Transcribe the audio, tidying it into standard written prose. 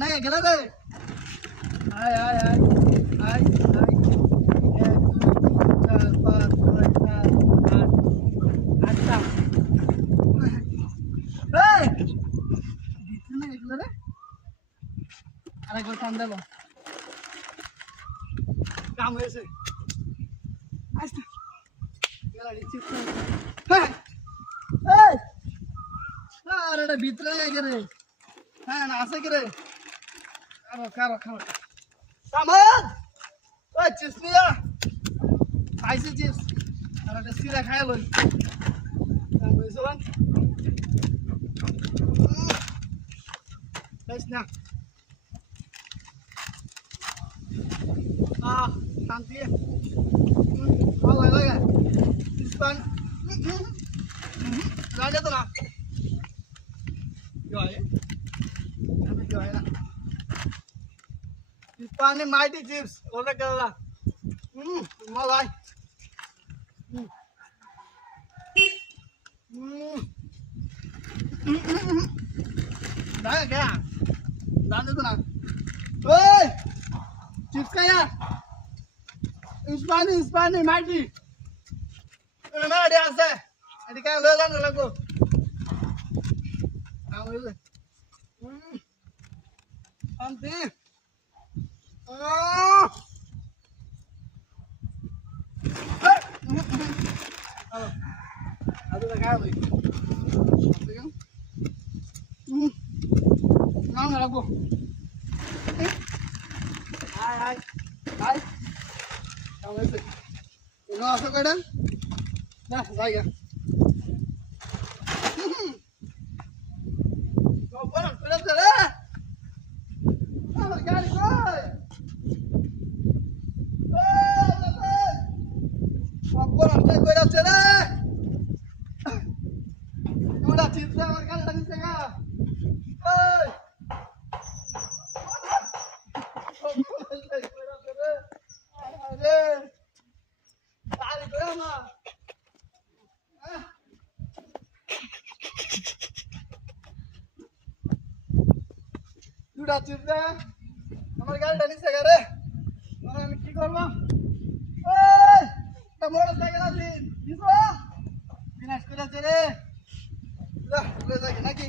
নাই গেলে রে আয় আয় আয় আয় আয় 1 2 3 4 5 6 7 8 8টা নাই গেলে রে আরেকবার টান দেব কাম হয়েছে আস্তে গেলা দিচ্ছি হ্যাঁ এই আরে এটা ভিতরে লাগে রে হ্যাঁ না আছে কি রে কারো সামান ওই চিপস নিয়া খাইছি চিপস আর একটা সিরা খাই লই বুঝলাম বেশ না শান্তি ভালো লাগে ইস্পান রাজা তো না জয় জয় না ইস্পানি মাইটি চিপস ওটা কেলা মলাই দাঁড়া কে দাঁড়া তো না ওই চিপস খায়া ইস্পানি মাইটি না রে আছে এটি কাজ লয়ে যান লাগবো আমলে শান্তি ಅದು ಕಾಯಿ ನಾನು লাগবো আয় আয় আয় কেমন হয়েছে কোনো আসো কয়টা না জায়গা আমার গাড়ি কই অপর আসলে কই যাচ্ছে রে তোরা চিপস আমার গাড়িটা নিচে গা ওই আরে গাড়ি কই আমার দুটা চিপস আমার গাড়িটা নিচে গা রে আমি কি করবো মোটরসাইকেল আছে বিনাশ করে আছে রে নাকি